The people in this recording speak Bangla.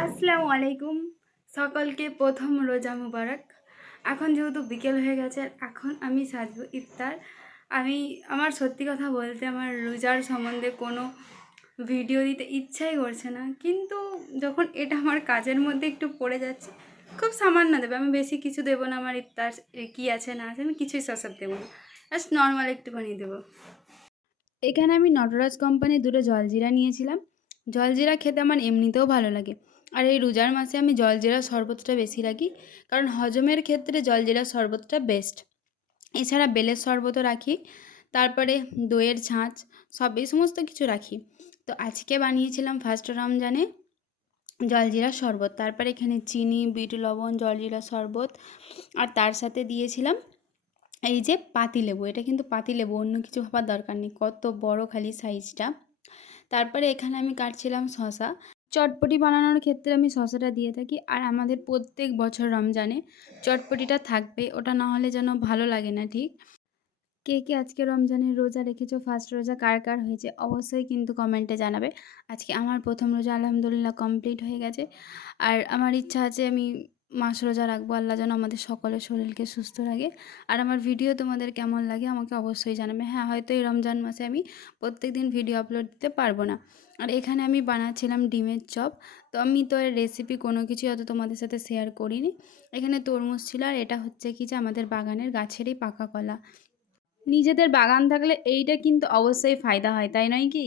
আসসালামু আলাইকুম। সকলকে প্রথম রোজা মুবারক। এখন যেহেতু বিকেল হয়ে গেছে, এখন আমি সাজবো ইফতার। আমার সত্যি কথা বলতে আমার রোজার সম্বন্ধে কোনো ভিডিও দিতে ইচ্ছাই করছে না, কিন্তু যখন এটা আমার কাজের মধ্যে একটু পড়ে যাচ্ছে, খুব সামান্য দেবে, আমি বেশি কিছু দেবো না। আমার ইফতার কী আছে না আছে আমি কিছুই সব দেবো না, জাস্ট নর্মাল একটুখানি দেবো। এখানে আমি নটরাজ কোম্পানির দুটো জলজিরা নিয়েছিলাম। জলজিরা খেতে আমার এমনিতেও ভালো লাগে, আর এই রোজার মাসে আমি জলজিরা শরবতটা বেশি রাখি, কারণ হজমের ক্ষেত্রে জলজিরা শরবতটা বেস্ট। এছাড়া বেলের শরবতও রাখি, তারপরে দইয়ের ছাঁচ, এই সমস্ত কিছু রাখি। তো আজকে বানিয়েছিলাম ফার্স্ট রমজানে জলজিরা শরবত, তারপরে এখানে চিনি, বিট লবণ, জলজিরা শরবত, আর তার সাথে দিয়েছিলাম এই যে পাতিলেবু। এটা কিন্তু পাতিলেবু, অন্য কিছু ভাবার দরকার নেই, কত বড় খালি সাইজটা। তারপরে এখানে আমি কাটছিলাম শসা। চটপটি বানানোর ক্ষেত্রে আমি শসাটা দিয়ে থাকি, আর আমাদের প্রত্যেক বছর রমজানে চটপটিটা থাকবে, ওটা না হলে যেন ভালো লাগে না ঠিক। কে কে আজকে রমজানের রোজা রেখেছো, ফার্স্ট রোজা কার কার হয়েছে অবশ্যই কিন্তু কমেন্টে জানাবে। আজকে আমার প্রথম রোজা আলহামদুলিল্লাহ কমপ্লিট হয়ে গেছে, আর আমার ইচ্ছা আছে আমি মাস রোজা রাখবো। আল্লাহ যেন আমাদের সকলের শরীরকে সুস্থ রাখে। আর আমার ভিডিও তোমাদের কেমন লাগে আমাকে অবশ্যই জানাবে। হ্যাঁ, হয়তো এই রমজান মাসে আমি প্রত্যেক দিন ভিডিও আপলোড দিতে পারবো না। আর এখানে আমি বানাচ্ছিলাম ডিমের চপ। তো আমি তো এর রেসিপি কোনো কিছুই অত তোমাদের সাথে শেয়ার করিনি। এখানে তরমুজ ছিল, আর এটা হচ্ছে কি যে আমাদের বাগানের গাছেরই পাকা কলা। নিজেদের বাগান থাকলে এইটা কিন্তু অবশ্যই ফায়দা হয়, তাই নয় কি?